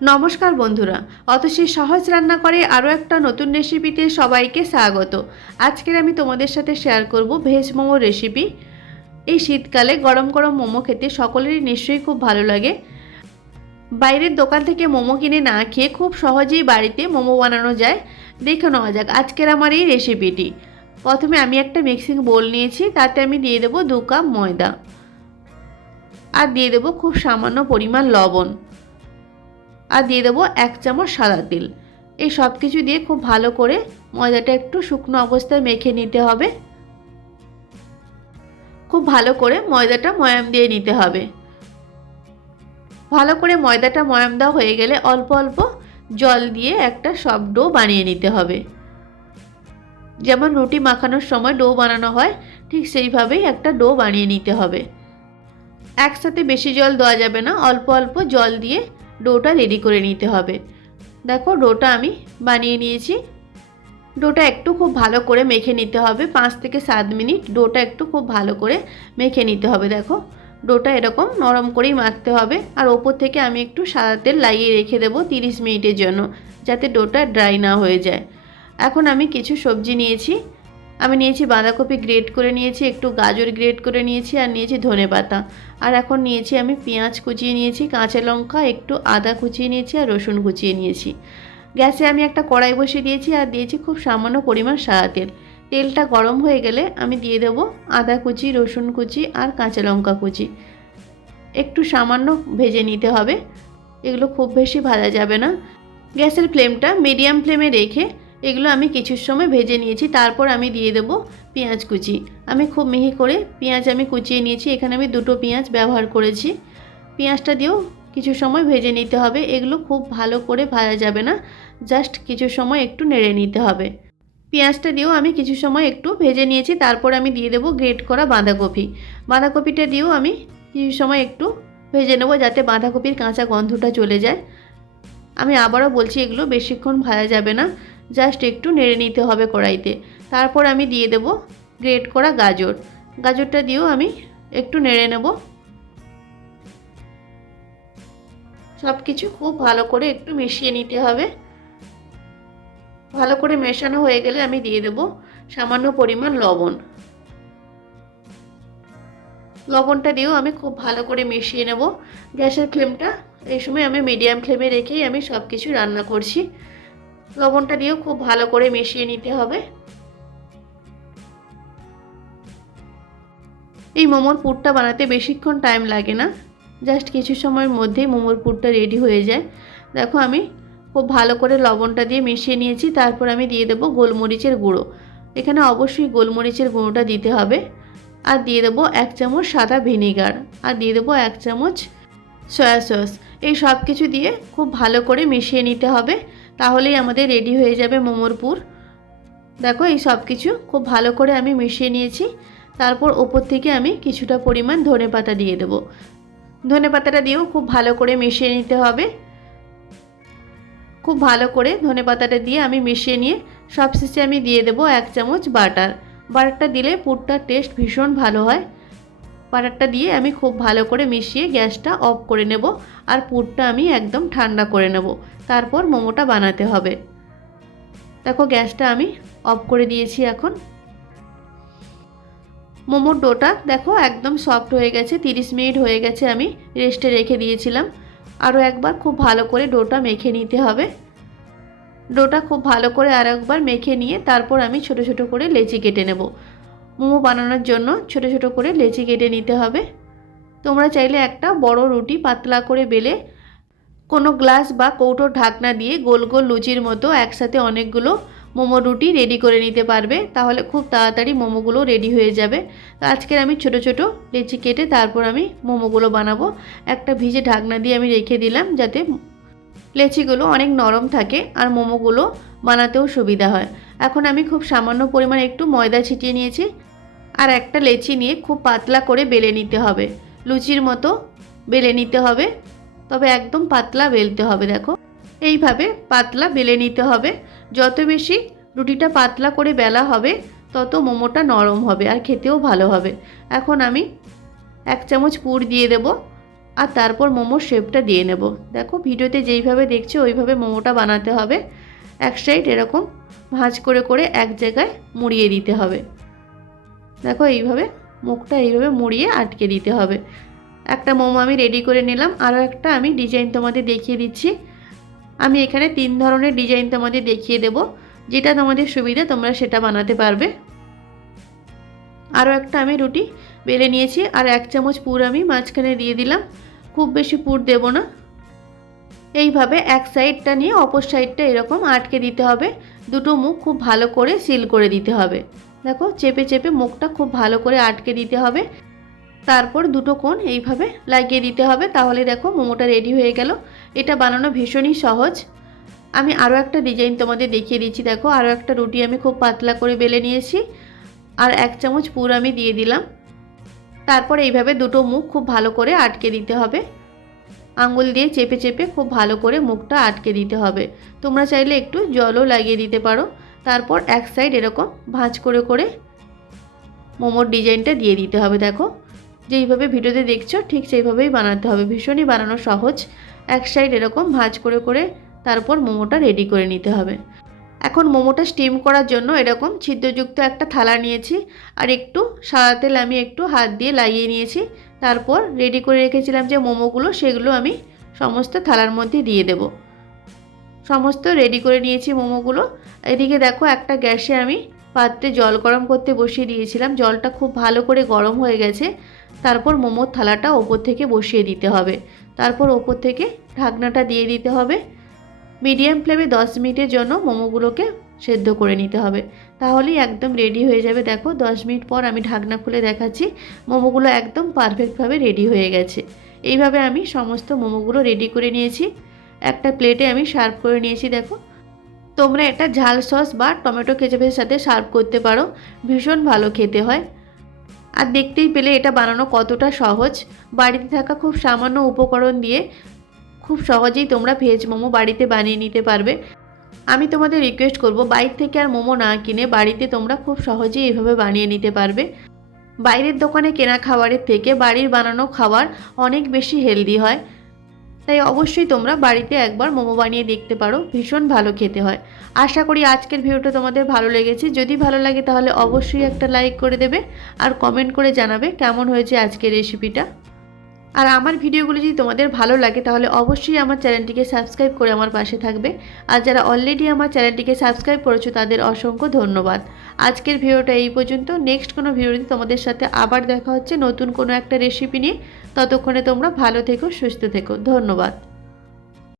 নমস্কার বন্ধুরা, অতসী সহজ রান্না করে আরও একটা নতুন রেসিপিতে সবাইকে স্বাগত। আজকের আমি তোমাদের সাথে শেয়ার করব ভেজ মোমো রেসিপি। এই শীতকালে গরম গরম মোমো খেতে সকলেরই নিশ্চয়ই খুব ভালো লাগে। বাইরের দোকান থেকে মোমো কিনে না খেয়ে খুব সহজেই বাড়িতে মোমো বানানো যায়। দেখে নেওয়া যাক আজকের আমার এই রেসিপিটি। প্রথমে আমি একটা মিক্সিং বোল নিয়েছি, তাতে আমি দিয়ে দেবো 2 কাপ ময়দা আর দিয়ে দেবো খুব সামান্য পরিমাণ লবণ আর দিয়ে দেবো 1 চামচ সাদা তেল। এই সব কিছু দিয়ে খুব ভালো করে ময়দাটা একটু শুকনো অবস্থায় মেখে নিতে হবে। খুব ভালো করে ময়দাটা ময়াম দিয়ে নিতে হবে। ভালো করে ময়দাটা ময়াম দেওয়া হয়ে গেলে অল্প অল্প জল দিয়ে একটা সফট ডো বানিয়ে নিতে হবে। যেমন রুটি মাখানোর সময় ডো বানানো হয়, ঠিক সেইভাবেই একটা ডো বানিয়ে নিতে হবে। একসাথে বেশি জল দেওয়া যাবে না, অল্প অল্প জল দিয়ে ডোটা রেডি করে নিতে হবে। দেখো ডোটা আমি বানিয়ে নিয়েছি। ডোটা একটু খুব ভালো করে মেখে নিতে হবে, 5 থেকে 7 মিনিট ডোটা একটু খুব ভালো করে মেখে নিতে হবে। দেখো ডোটা এরকম নরম করেই মাখতে হবে। আর ওপর থেকে আমি একটু সাদা তেল লাগিয়ে রেখে দেবো 30 মিনিটের জন্য, যাতে ডোটা ড্রাই না হয়ে যায়। এখন আমি কিছু সবজি নিয়েছি। আমি নিয়েছি বাঁধাকপি গ্রেট করে নিয়েছি, একটু গাজর গ্রেট করে নিয়েছি আর নিয়েছি ধনেপাতা। আর এখন নিয়েছি আমি পেঁয়াজ কুচিয়ে নিয়েছি, কাঁচা লঙ্কা, একটু আদা কুচিয়ে নিয়েছি আর রসুন কুচিয়ে নিয়েছি। গ্যাসে আমি একটা কড়াই বসিয়ে দিয়েছি আর দিয়েছি খুব সামান্য পরিমাণ সাদা তেল। তেলটা গরম হয়ে গেলে আমি দিয়ে দেবো আদা কুচি, রসুন কুচি আর কাঁচা লঙ্কা কুচি। একটু সামান্য ভেজে নিতে হবে, এগুলো খুব বেশি ভাজা যাবে না। গ্যাসের ফ্লেমটা মিডিয়াম ফ্লেমে রেখে এগুলো আমি কিছু সময় ভেজে নিয়েছি। তারপর আমি দিয়ে দেব পেঁয়াজ কুচি। আমি খুব মিহি করে পেঁয়াজ আমি কুচিয়ে নিয়েছি, এখানে আমি 2টো পেঁয়াজ ব্যবহার করেছি। পেঁয়াজটা দিয়েও কিছু সময় ভেজে নিতে হবে। এগুলো খুব ভালো করে ভাজা যাবে না, জাস্ট কিছু সময় একটু নেড়ে নিতে হবে। পেঁয়াজটা দিয়েও আমি কিছু সময় একটু ভেজে নিয়েছি। তারপর আমি দিয়ে দেবো গ্রেট করা বাঁধাকপি। বাঁধাকপিটা দিয়েও আমি কিছু সময় একটু ভেজে নেব, যাতে বাঁধাকপির কাঁচা গন্ধটা চলে যায়। আমি আবারও বলছি, এগুলো বেশিক্ষণ ভাজা যাবে না, জাস্ট একটু নেড়ে নিতে হবে কড়াইতে। তারপর আমি দিয়ে দেব গ্রেট করা গাজর। গাজরটা দিয়েও আমি একটু নেড়ে নেব। সব কিছু খুব ভালো করে একটু মিশিয়ে নিতে হবে। ভালো করে মেশানো হয়ে গেলে আমি দিয়ে দেব সামান্য পরিমাণ লবণ। লবণটা দিয়েও আমি খুব ভালো করে মিশিয়ে নেব। গ্যাসের ফ্লেমটা এই সময় আমি মিডিয়াম ফ্লেমে রেখেই আমি সব কিছু রান্না করছি। লবণটা দিয়েও খুব ভালো করে মিশিয়ে নিতে হবে। এই মোমোর পুরটা বানাতে বেশিক্ষণ টাইম লাগে না, জাস্ট কিছু সময়ের মধ্যেই মোমোর পুরটা রেডি হয়ে যায়। দেখো আমি খুব ভালো করে লবণটা দিয়ে মিশিয়ে নিয়েছি। তারপর আমি দিয়ে দেবো গোলমরিচের গুঁড়ো। এখানে অবশ্যই গোলমরিচের গুঁড়োটা দিতে হবে। আর দিয়ে দেবো 1 চামচ সাদা ভিনেগার আর দিয়ে দেবো 1 চামচ সয়া সস। এই সব কিছু দিয়ে খুব ভালো করে মিশিয়ে নিতে হবে, তাহলেই আমাদের রেডি হয়ে যাবে মোমোর পুর। দেখো এই সব কিছু খুব ভালো করে আমি মিশিয়ে নিয়েছি। তারপর ওপর থেকে আমি কিছুটা পরিমাণ ধনেপাতা দিয়ে দেবো। ধনেপাতাটা দিয়েও খুব ভালো করে মিশিয়ে নিতে হবে। খুব ভালো করে ধনেপাতাটা দিয়ে আমি মিশিয়ে নিয়ে সবশেষে আমি দিয়ে দেবো 1 চামচ বাটার। বাটারটা দিলে পুরটার টেস্ট ভীষণ ভালো হয়। বাটারটা দিয়ে আমি খুব ভালো করে মিশিয়ে গ্যাসটা অফ করে নেব। আর পুরটা আমি একদম ঠান্ডা করে নেব, তারপর মোমোটা বানাতে হবে। দেখো গ্যাসটা আমি অফ করে দিয়েছি। এখন মোমোর ডোটা দেখো একদম সফট হয়ে গেছে। 30 মিনিট হয়ে গেছে আমি রেস্টে রেখে দিয়েছিলাম। আরও একবার খুব ভালো করে ডোটা মেখে নিতে হবে। ডোটা খুব ভালো করে আর একবার মেখে নিয়ে তারপর আমি ছোট ছোট করে লেচি কেটে নেব। মোমো বানানোর জন্য ছোট ছোট করে লেচি কেটে নিতে হবে। তোমরা চাইলে একটা বড় রুটি পাতলা করে বেলে কোনো গ্লাস বা কৌটোর ঢাকনা দিয়ে গোল গোল লুচির মতো একসাথে অনেকগুলো মোমো রুটি রেডি করে নিতে পারবে, তাহলে খুব তাড়াতাড়ি মোমোগুলো রেডি হয়ে যাবে। আজকের আমি ছোট ছোট লেচি কেটে তারপর আমি মোমোগুলো বানাবো। একটা ভিজে ঢাকনা দিয়ে আমি রেখে দিলাম, যাতে লেচিগুলো অনেক নরম থাকে আর মোমোগুলো বানাতেও সুবিধা হয়। এখন আমি খুব সামান্য পরিমাণে একটু ময়দা ছিটিয়ে নিয়েছি। আর একটা লেচি নিয়ে খুব পাতলা করে বেলে নিতে হবে, লুচির মতো বেলে নিতে হবে, তবে একদম পাতলা বেলতে হবে। দেখো এইভাবে পাতলা বেলে নিতে হবে। যত বেশি রুটিটা পাতলা করে বেলা হবে তত মোমোটা নরম হবে আর খেতেও ভালো হবে। এখন আমি 1 চামচ পুর দিয়ে দেব। আর তারপর মোমোর শেপটা দিয়ে নেব। দেখো ভিডিওতে যেইভাবে দেখছো ওইভাবে মোমোটা বানাতে হবে। এক সাইড এরকম ভাঁজ করে করে এক জায়গায় মুড়িয়ে দিতে হবে। দেখো এইভাবে মুখটা এইভাবে মুড়িয়ে আটকে দিতে হবে। একটা মোমো আমি রেডি করে নিলাম। আরও একটা আমি ডিজাইন তোমাদের দেখিয়ে দিচ্ছি। আমি এখানে 3 ধরনের ডিজাইন তোমাদের দেখিয়ে দেব, যেটা তোমাদের সুবিধা তোমরা সেটা বানাতে পারবে। আরও একটা আমি রুটি বেলে নিয়েছি, আর 1 চামচ পুর আমি মাঝখানে দিয়ে দিলাম। খুব বেশি পুর দেব না। এইভাবে এক সাইডটা নিয়ে অপর সাইডটা এরকম আটকে দিতে হবে। দুটো মুখ খুব ভালো করে সিল করে দিতে হবে। দেখো চেপে চেপে মুখটা খুব ভালো করে আটকে দিতে হবে। তারপর দুটো কোণ এইভাবে লাগিয়ে দিতে হবে। তাহলে দেখো মোমোটা রেডি হয়ে গেল। এটা বানানো ভীষণই সহজ। আমি আরও একটা ডিজাইন তোমাদের দেখিয়ে দিচ্ছি। দেখো আরও একটা রুটি আমি খুব পাতলা করে বেলে নিয়েছি, আর 1 চামচ পুর আমি দিয়ে দিলাম। তারপর এইভাবে দুটো মুখ খুব ভালো করে আটকে দিতে হবে। আঙুল দিয়ে চেপে চেপে খুব ভালো করে মুখটা আটকে দিতে হবে। তোমরা চাইলে একটু জলও লাগিয়ে দিতে পারো। তারপর এক সাইড এরকম ভাঁজ করে করে মোমোর ডিজাইনটা দিয়ে দিতে হবে। দেখো যেইভাবে ভিডিওতে দেখছো ঠিক সেইভাবেই বানাতে হবে। ভীষণই বানানো সহজ। এক সাইড এরকম ভাঁজ করে করে তারপর মোমোটা রেডি করে নিতে হবে। এখন মোমোটা স্টিম করার জন্য এরকম ছিদ্রযুক্ত একটা থালা নিয়েছি, আর একটু সাদা তেল আমি একটু হাত দিয়ে লাগিয়ে নিয়েছি। তারপর রেডি করে রেখেছিলাম যে মোমোগুলো, সেগুলো আমি সমস্ত থালার মধ্যে দিয়ে দেব। সমস্ত রেডি করে নিয়েছি মোমোগুলো। এদিকে দেখো একটা গ্যাসে আমি পাত্রে জল গরম করতে বসিয়ে দিয়েছিলাম। জলটা খুব ভালো করে গরম হয়ে গেছে। তারপর মোমোর থালাটা ওপর থেকে বসিয়ে দিতে হবে। তারপর ওপর থেকে ঢাকনাটা দিয়ে দিতে হবে। মিডিয়াম ফ্লেমে 10 মিনিটের জন্য মোমোগুলোকে সেদ্ধ করে নিতে হবে। তাহলেই একদম রেডি হয়ে যাবে। দেখো 10 মিনিট পর আমি ঢাকনা খুলে দেখাচ্ছি। মোমোগুলো একদম পারফেক্টভাবে রেডি হয়ে গেছে। এইভাবে আমি সমস্ত মোমোগুলো রেডি করে নিয়েছি। একটা প্লেটে আমি সার্ভ করে নিয়েছি। দেখো তোমরা এটা ঝাল সস বা টমেটো কেচাপের সাথে সার্ভ করতে পারো। ভীষণ ভালো খেতে হয়। আর দেখতেই পেলে এটা বানানো কতটা সহজ। বাড়িতে থাকা খুব সামান্য উপকরণ দিয়ে খুব সহজেই তোমরা ভেজ মোমো বাড়িতে বানিয়ে নিতে পারবে। আমি তোমাদের রিকোয়েস্ট করব বাইরে থেকে আর মোমো না কিনে বাড়িতে তোমরা খুব সহজেই এভাবে বানিয়ে নিতে পারবে। বাইরের দোকানে কেনা খাবারের থেকে বাড়ির বানানো খাবার অনেক বেশি হেলদি হয়। তাই অবশ্যই তোমরা বাড়িতে একবার মোমো বানিয়ে দেখতে পারো। ভীষণ ভালো খেতে হয়। আশা করি আজকের ভিডিওটা তোমাদের ভালো লেগেছে। যদি ভালো লাগে তাহলে অবশ্যই একটা লাইক করে দেবে, আর কমেন্ট করে জানাবে কেমন হয়েছে আজকের রেসিপিটা। আর আমার ভিডিওগুলো যদি তোমাদের ভালো লাগে তাহলে অবশ্যই আমার চ্যানেলটিকে সাবস্ক্রাইব করে আমার পাশে থাকবে। আর যারা অলরেডি আমার চ্যানেলটিকে সাবস্ক্রাইব করেছো তাদের অসংখ্য ধন্যবাদ। আজকের ভিডিওটা এই পর্যন্ত। নেক্সট কোনো ভিডিওতে তোমাদের সাথে আবার দেখা হচ্ছে নতুন কোনো একটা রেসিপি নিয়ে। ততক্ষণে তোমরা ভালো থেকো, সুস্থ থেকো। ধন্যবাদ।